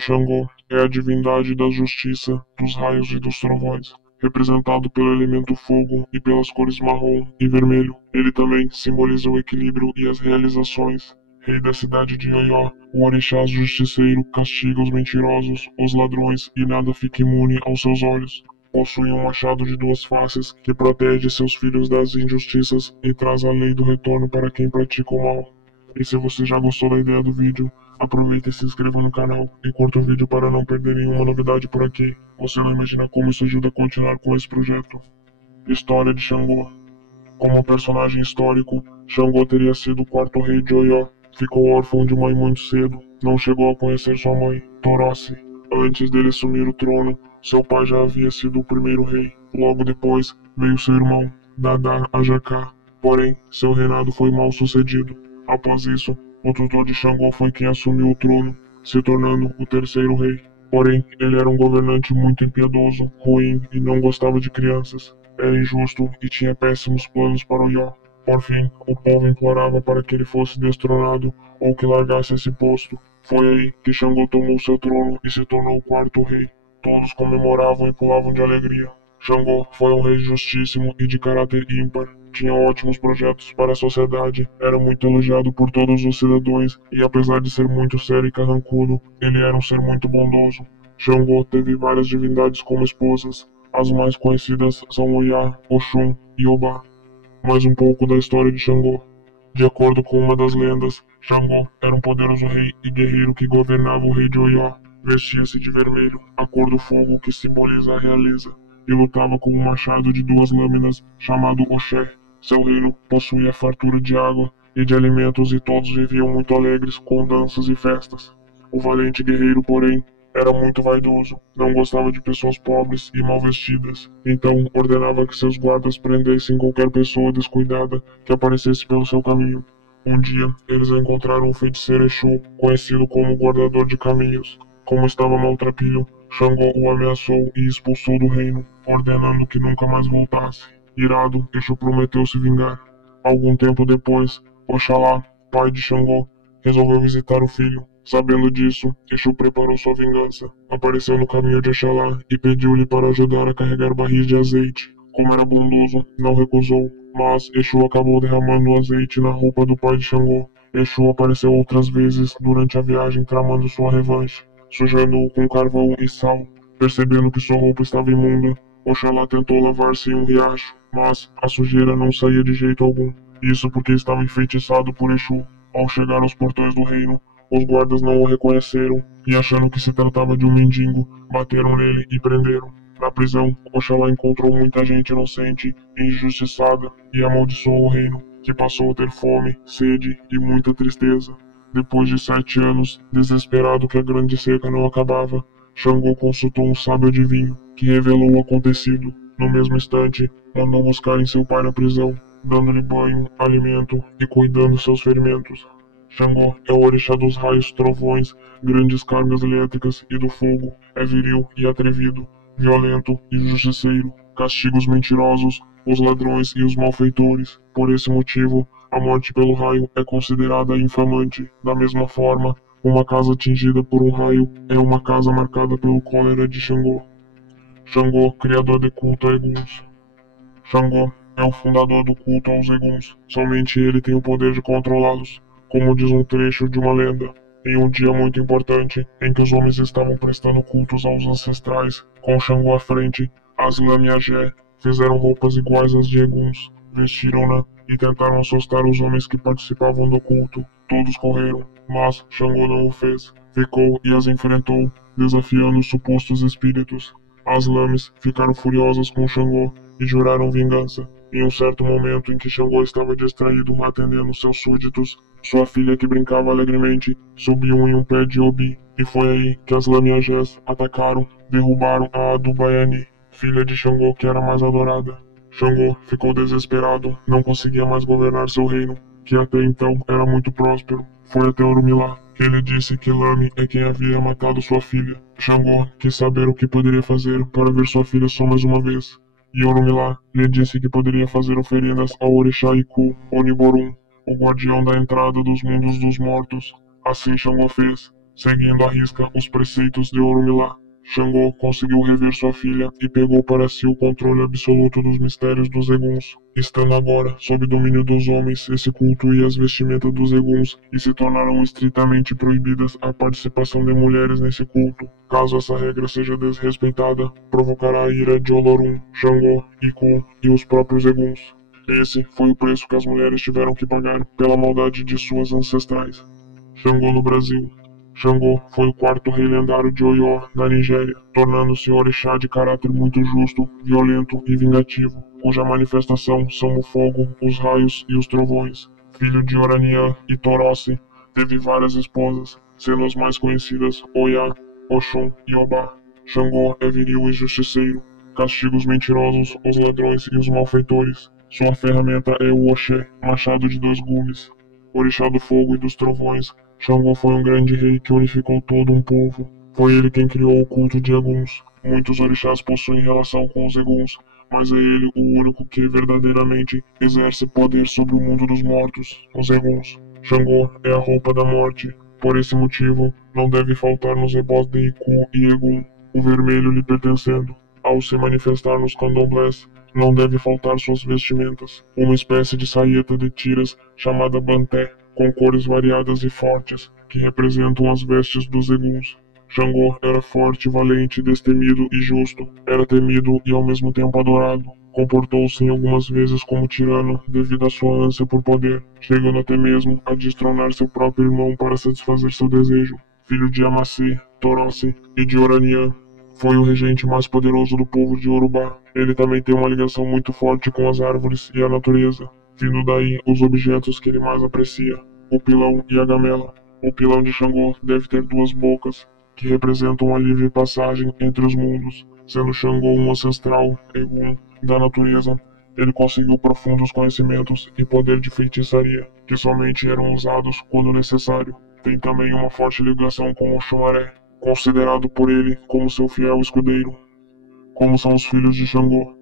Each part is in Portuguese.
Xangô é a divindade da justiça, dos raios e dos trovões, representado pelo elemento fogo e pelas cores marrom e vermelho. Ele também simboliza o equilíbrio e as realizações. Rei da cidade de Ioió, o orixá justiceiro castiga os mentirosos, os ladrões e nada fica imune aos seus olhos. Possui um machado de duas faces que protege seus filhos das injustiças e traz a lei do retorno para quem pratica o mal. E se você já gostou da ideia do vídeo, aproveita e se inscreva no canal e curta o vídeo para não perder nenhuma novidade por aqui. Você não imagina como isso ajuda a continuar com esse projeto. História de Xangô. Como personagem histórico, Xangô teria sido o quarto rei de Oió. Ficou órfão de mãe muito cedo, não chegou a conhecer sua mãe, Torossi. Antes dele assumir o trono, seu pai já havia sido o primeiro rei. Logo depois, veio seu irmão, Dada Ajaká. Porém, seu reinado foi mal sucedido. Após isso, o tutor de Xangô foi quem assumiu o trono, se tornando o terceiro rei. Porém, ele era um governante muito impiedoso, ruim e não gostava de crianças. Era injusto e tinha péssimos planos para Oió. Por fim, o povo implorava para que ele fosse destronado ou que largasse esse posto. Foi aí que Xangô tomou seu trono e se tornou o quarto rei. Todos comemoravam e pulavam de alegria. Xangô foi um rei justíssimo e de caráter ímpar. Tinha ótimos projetos para a sociedade, era muito elogiado por todos os cidadãos e apesar de ser muito sério e carrancudo, ele era um ser muito bondoso. Xangô teve várias divindades como esposas. As mais conhecidas são Oiá, Oxum e Obá. Mais um pouco da história de Xangô. De acordo com uma das lendas, Xangô era um poderoso rei e guerreiro que governava o rei de Oió. Vestia-se de vermelho, a cor do fogo que simboliza a realeza, e lutava com um machado de duas lâminas chamado Oxé. Seu reino possuía fartura de água e de alimentos e todos viviam muito alegres com danças e festas. O valente guerreiro, porém, era muito vaidoso, não gostava de pessoas pobres e mal vestidas, então ordenava que seus guardas prendessem qualquer pessoa descuidada que aparecesse pelo seu caminho. Um dia, eles encontraram um feiticeiro Exu, conhecido como Guardador de Caminhos. Como estava maltrapilho, Xangô o ameaçou e expulsou do reino, ordenando que nunca mais voltasse. Irado, Exu prometeu se vingar. Algum tempo depois, Oxalá, pai de Xangô, resolveu visitar o filho. Sabendo disso, Exu preparou sua vingança. Apareceu no caminho de Oxalá e pediu-lhe para ajudar a carregar barris de azeite. Como era bondoso, não recusou, mas Exu acabou derramando o azeite na roupa do pai de Xangô. Exu apareceu outras vezes durante a viagem tramando sua revanche, sujando-o com carvão e sal. Percebendo que sua roupa estava imunda, Oxalá tentou lavar-se em um riacho, mas a sujeira não saía de jeito algum. Isso porque estava enfeitiçado por Exu. Ao chegar aos portões do reino, os guardas não o reconheceram e, achando que se tratava de um mendigo, bateram nele e prenderam. Na prisão, Oxalá encontrou muita gente inocente e injustiçada e amaldiçoou o reino, que passou a ter fome, sede e muita tristeza. Depois de 7 anos, desesperado que a grande seca não acabava, Xangô consultou um sábio adivinho, que revelou o acontecido. No mesmo instante, mandou buscarem seu pai na prisão, dando-lhe banho, alimento e cuidando seus ferimentos. Xangô é o orixá dos raios, trovões, grandes cargas elétricas e do fogo. É viril e atrevido, violento e justiceiro. Castiga os mentirosos, os ladrões e os malfeitores. Por esse motivo, a morte pelo raio é considerada infamante. Da mesma forma, uma casa atingida por um raio é uma casa marcada pelo cólera de Xangô. Xangô, criador do culto a Eguns. Xangô é o fundador do culto aos Eguns. Somente ele tem o poder de controlá-los. Como diz um trecho de uma lenda, em um dia muito importante, em que os homens estavam prestando cultos aos ancestrais, com Xangô à frente, Aslan e Agé fizeram roupas iguais às de Eguns, vestiram-na e tentaram assustar os homens que participavam do culto. Todos correram, mas Xangô não o fez. Ficou e as enfrentou, desafiando os supostos espíritos. As lames ficaram furiosas com Xangô e juraram vingança. Em um certo momento em que Xangô estava distraído atendendo seus súditos, sua filha, que brincava alegremente, subiu em um pé de Obi, e foi aí que as Lamiagés atacaram, derrubaram a Adubaiani, filha de Xangô, que era mais adorada. Xangô ficou desesperado, não conseguia mais governar seu reino, que até então era muito próspero. Foi até Orumilá. Ele disse que Lame é quem havia matado sua filha. Xangô quis saber o que poderia fazer para ver sua filha só mais uma vez. E Orumilá lhe disse que poderia fazer oferendas ao orixá Iku Oniborum, o guardião da entrada dos mundos dos mortos. Assim Xangô fez. seguindo à risca os preceitos de Orunmila. Xangô conseguiu rever sua filha e pegou para si o controle absoluto dos mistérios dos Eguns, estando agora sob domínio dos homens. Esse culto e as vestimentas dos Eguns e se tornaram estritamente proibidas a participação de mulheres nesse culto. Caso essa regra seja desrespeitada, provocará a ira de Olorun, Xangô, Iku e os próprios Eguns. Esse foi o preço que as mulheres tiveram que pagar pela maldade de suas ancestrais. Xangô no Brasil. Xangô foi o quarto rei lendário de Oió, na Nigéria, tornando-se um orixá de caráter muito justo, violento e vingativo, cuja manifestação são o fogo, os raios e os trovões. Filho de Oraniã e Torossi, teve várias esposas, sendo as mais conhecidas Oiá, Oxum e Obá. Xangô é viril e justiceiro, castiga os mentirosos, os ladrões e os malfeitores. Sua ferramenta é o Oxé, machado de 2 gumes. Orixá do fogo e dos trovões, Xangô foi um grande rei que unificou todo um povo. Foi ele quem criou o culto de Eguns. Muitos orixás possuem relação com os Eguns, mas é ele o único que verdadeiramente exerce poder sobre o mundo dos mortos, os Eguns. Xangô é a roupa da morte. Por esse motivo, não deve faltar nos ebós de Iku e Egum, o vermelho lhe pertencendo. Ao se manifestar nos candomblés, não deve faltar suas vestimentas, uma espécie de saeta de tiras chamada banté, com cores variadas e fortes, que representam as vestes dos Eguns. Xangô era forte, valente, destemido e justo. Era temido e ao mesmo tempo adorado. Comportou-se algumas vezes como tirano devido à sua ânsia por poder, chegando até mesmo a destronar seu próprio irmão para satisfazer seu desejo. Filho de Amacê, Torossi e de Oraniã, foi o regente mais poderoso do povo de Yorubá. Ele também tem uma ligação muito forte com as árvores e a natureza, vindo daí os objetos que ele mais aprecia, o pilão e a gamela. O pilão de Xangô deve ter 2 bocas, que representam a livre passagem entre os mundos. Sendo Xangô um ancestral, Egum, da natureza, ele conseguiu profundos conhecimentos e poder de feitiçaria, que somente eram usados quando necessário. Tem também uma forte ligação com o Xumaré, considerado por ele como seu fiel escudeiro. Como são os filhos de Xangô?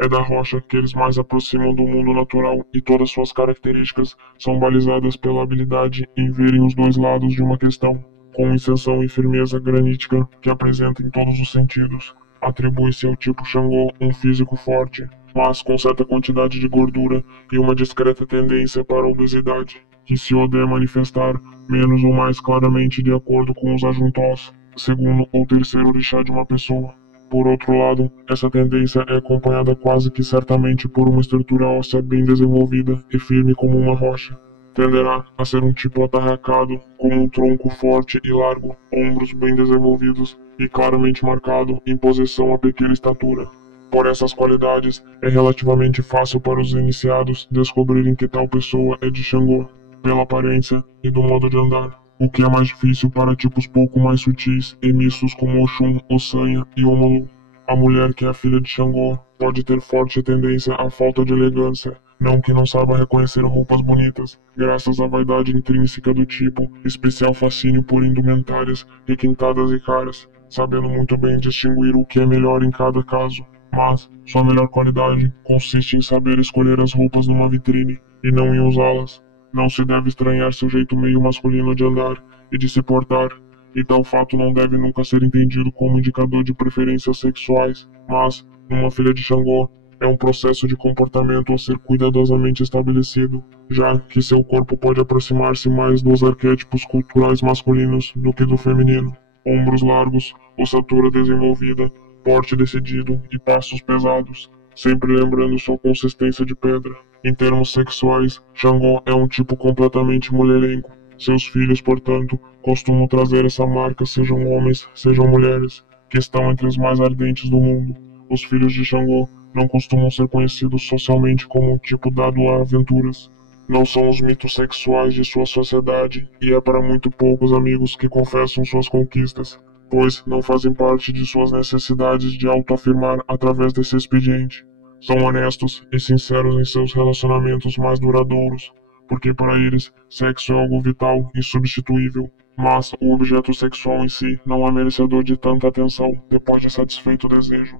É da rocha que eles mais aproximam do mundo natural e todas suas características são balizadas pela habilidade em verem os 2 lados de uma questão, com inserção e firmeza granítica que apresenta em todos os sentidos. Atribui-se ao tipo Xangô um físico forte, mas com certa quantidade de gordura e uma discreta tendência para a obesidade, que se odeia manifestar menos ou mais claramente de acordo com os ajuntós, segundo ou terceiro orixá de uma pessoa. Por outro lado, essa tendência é acompanhada quase que certamente por uma estrutura óssea bem desenvolvida e firme como uma rocha. Tenderá a ser um tipo atarracado, com um tronco forte e largo, ombros bem desenvolvidos e claramente marcado em posição a pequena estatura. Por essas qualidades, é relativamente fácil para os iniciados descobrirem que tal pessoa é de Xangô, pela aparência e do modo de andar. O que é mais difícil para tipos pouco mais sutis e mistos como Oxum, Ossanha e Omolu. A mulher que é a filha de Xangô pode ter forte tendência à falta de elegância, não que não saiba reconhecer roupas bonitas, graças à vaidade intrínseca do tipo, especial fascínio por indumentárias requintadas e caras, sabendo muito bem distinguir o que é melhor em cada caso. Mas sua melhor qualidade consiste em saber escolher as roupas numa vitrine e não em usá-las. Não se deve estranhar seu jeito meio masculino de andar e de se portar, e tal fato não deve nunca ser entendido como indicador de preferências sexuais, mas, numa filha de Xangô, é um processo de comportamento a ser cuidadosamente estabelecido, já que seu corpo pode aproximar-se mais dos arquétipos culturais masculinos do que do feminino. Ombros largos, ossatura desenvolvida, porte decidido e passos pesados, sempre lembrando sua consistência de pedra. Em termos sexuais, Xangô é um tipo completamente mulherengo. Seus filhos, portanto, costumam trazer essa marca, sejam homens, sejam mulheres, que estão entre os mais ardentes do mundo. Os filhos de Xangô não costumam ser conhecidos socialmente como um tipo dado a aventuras. Não são os mitos sexuais de sua sociedade, e é para muito poucos amigos que confessam suas conquistas, pois não fazem parte de suas necessidades de autoafirmar através desse expediente. São honestos e sinceros em seus relacionamentos mais duradouros, porque para eles, sexo é algo vital e insubstituível, mas o objeto sexual em si não é merecedor de tanta atenção depois de satisfeito o desejo.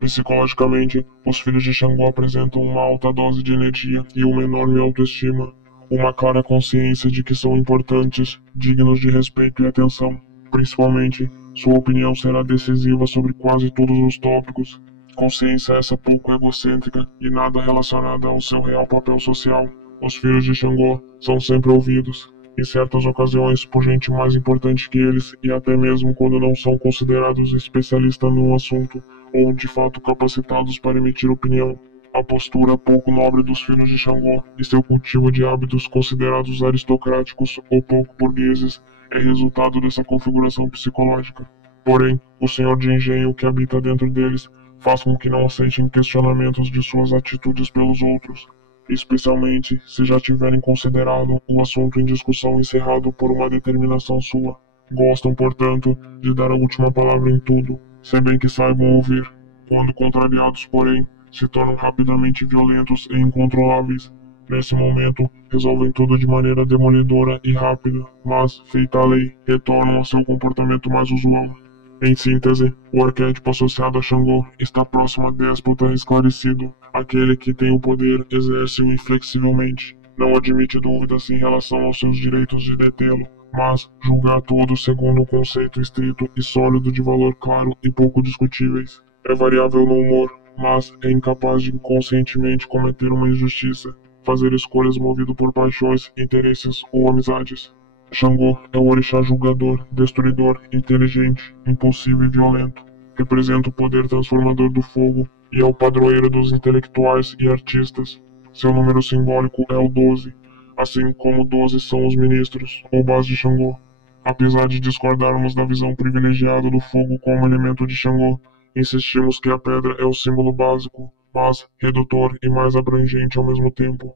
Psicologicamente, os filhos de Xangô apresentam uma alta dose de energia e uma enorme autoestima, uma clara consciência de que são importantes, dignos de respeito e atenção. Principalmente, sua opinião será decisiva sobre quase todos os tópicos. Consciência essa pouco egocêntrica e nada relacionada ao seu real papel social. Os filhos de Xangô são sempre ouvidos, em certas ocasiões, por gente mais importante que eles e até mesmo quando não são considerados especialistas no assunto ou de fato capacitados para emitir opinião. A postura pouco nobre dos filhos de Xangô e seu cultivo de hábitos considerados aristocráticos ou pouco burgueses é resultado dessa configuração psicológica. Porém, o senhor de engenho que habita dentro deles faz com que não aceitem questionamentos de suas atitudes pelos outros, especialmente se já tiverem considerado o assunto em discussão encerrado por uma determinação sua. Gostam, portanto, de dar a última palavra em tudo, se bem que saibam ouvir. Quando contrariados, porém, se tornam rapidamente violentos e incontroláveis. Nesse momento, resolvem tudo de maneira demolidora e rápida, mas, feita a lei, retornam ao seu comportamento mais usual. Em síntese, o arquétipo associado a Xangô está próximo a déspota esclarecido, aquele que tem o poder exerce-o inflexivelmente, não admite dúvidas em relação aos seus direitos de detê-lo, mas julga tudo segundo um conceito estrito e sólido de valor claro e pouco discutíveis. É variável no humor, mas é incapaz de conscientemente cometer uma injustiça, fazer escolhas movido por paixões, interesses ou amizades. Xangô é o orixá julgador, destruidor, inteligente, impulsivo e violento. Representa o poder transformador do fogo e é o padroeiro dos intelectuais e artistas. Seu número simbólico é o 12, assim como 12 são os ministros, ou base de Xangô. Apesar de discordarmos da visão privilegiada do fogo como elemento de Xangô, insistimos que a pedra é o símbolo básico, mas redutor e mais abrangente ao mesmo tempo.